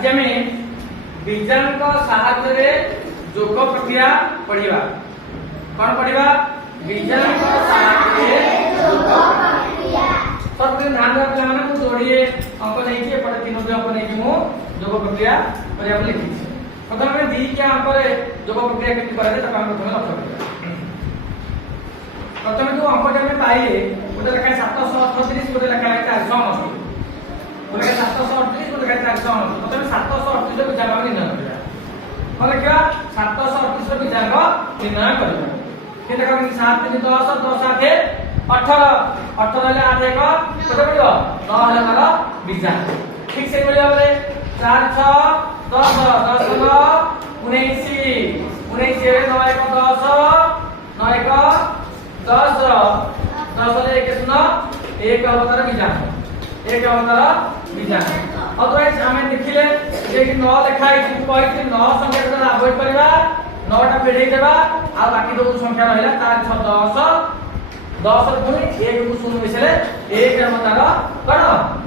आज आम बीजाणु साहाय्य जोग प्रक्रिया पढ़िबा। कौन पढ़िबा? बीजाणु साहाय्य जोग प्रक्रिया। सब ध्यान रख पिला माने जोड़िए अंक नहीं एपटे तीनोटी अंक नहीं मु जोग प्रक्रिया करिया लिखी। प्रथम में दी के अंक रे जोग प्रक्रिया केति करा जाय ताका प्रथम लक्ष्य करिया। प्रथम जो अंक जे पाइले गोटे लेखा 738 गोटे लेखा 480 गोटे 738 गोटे 480 प्रथम 738 बीजांग निर्णय करिया। कौन लिखा? 738 बीजांग निर्णय करिया। के देखा 7 3 10 10 8 18 ले 8 1 केते पड़ियो 9 ले तार बीजांग। ठीक से बोलियो हमरे 4 6 10 10 9 19 19 रे 9 1 10 9 1 10 10 ले 1 सुनो 1 अवतार बीजांग 1 अवतार बीजांग। अदरवाइज हमें देखिले जे कि 9 लिखा है कि कहि कि 9 संख्या को अवॉइड करबा 9 टा फेडै देबा आ बाकी दो संख्या रहला 4 6 10 10 रे पुनी 1 को शून्य मिसले 1 अवतार कोन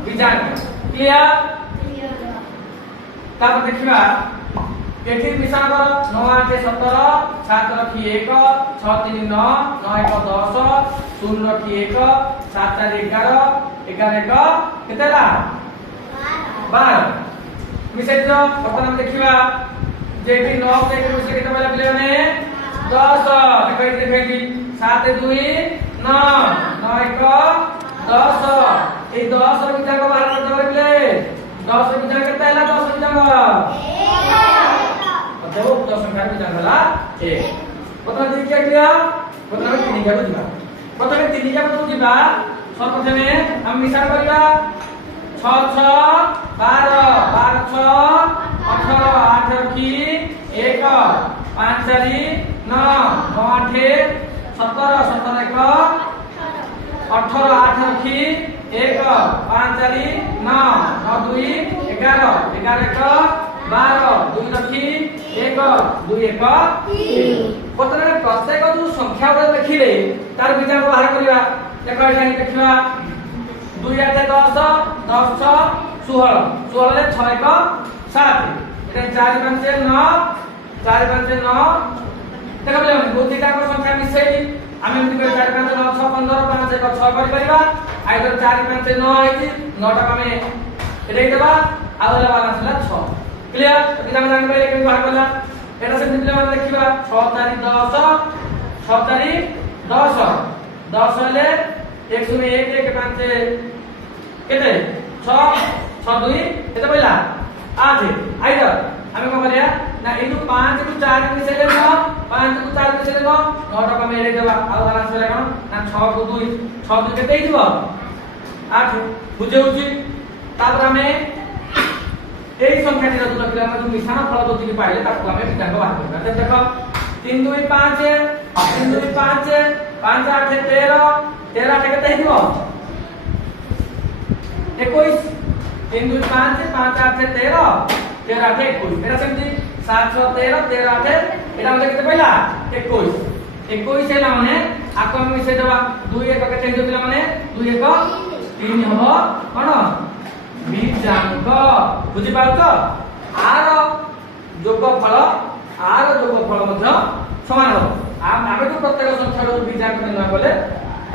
बीजांग। क्लियर? तब देखिबा एठी मिसान कर 9 8 17 7 रखी 1 6 3 9 9 1 10 0 रखी 1 7 4 11 11 1 केतेला 12 मिसे जो वर्तमान देखिबा जेठी 9 से मिसे केते वाला प्ले ने 10 देखै 7 2 9 9 1 10 ए 10 रे बीजांग बाहर कर देबे प्ले 10 रे बीजांग केते हैला 10 बीजांग देखो 10 संख्या बीजांग हला 1 प्रथम दी क्या किया प्रथम 3 क्या बुझिबा प्रथम 3 क्या बुझिबा सर्वप्रथमे हम मिसान करिया 6 6 12 12 6 18 8 रखी 1 5 4 9 9 8 17 17 1 18 8 रखी 1 5 4 9 9 2 11 11 1 12 2 रखी 1 2 1 3 प्रथमे प्रत्येक जो संख्या को देखिले तार बीजांग बाहर करिया। देखो एठानी देखिबा 2 8 10 10 6 16 16 ले 6 1 7 एटा 4 5 9 4 5 9 देखो ले दो तीनटा को संख्या मिसेली आमे एमति 4 5 9 6 15 5 1 6 करि परिबा आइदर 4 5 9 आइछि 9 टा आमे एरै देबा आउला वाला छला 6। क्लियर? बीजांग जानि पहिले केमि बाहर करला एटा से निकले माने देखिबा 6 4 10 6 4 10 10 ले 1 0 1 1 5 केते 6 6 2 केते पहिला 8 आइदर हमें को करिया ना ए 5 को 4 में से ले 5 को 4 में से ले 9 टा को मेरे देबा आ वाला से कोन ना 6 को 2 6 2 केते हिजबो 8 बुझे उची। तापर हमें এই সংখ্যাটি যদি লখিলে আমরা যে মিশ্রণ ফল দুটি পাইলে তাকে আমি বিজাঙ্গ বাহার করব। দেখো 3 2 5 3 2 5 5 8 13 13 8 কেতে হিজবো 21 3 2 5 5 8 13 13 8 21 এটা সেমতি 7 6 13 13 8 এটা আমাদের কেতে পাইলা 21 21 হেলা মানে আকো আমি মিশাই দেবা 2 1 কেতে হিজবো পিলা মানে 2 1 3 হবো কোন बीजांग बुझी पार तो आर जोगफल मध्य समान हो। आमे जो प्रत्येक संख्या रो बीजांग निर्णय कले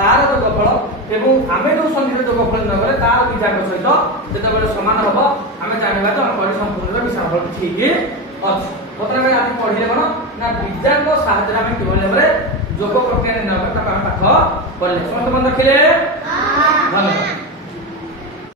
तार जोगफल एवं आमे जो संख्या जोगफल निर्णय कले तार बीजांग सहित जते बेले समान होबो आमे जानिबा तो हम संपूर्ण विषयफल ठीक अछि। प्रथमे आदि पढिले कोन ना बीजांग साहाय्य आमे केवल जोग प्रक्रिया निर्णय करता पाठ करले समस्त बंद रखिले। हां धन्यवाद।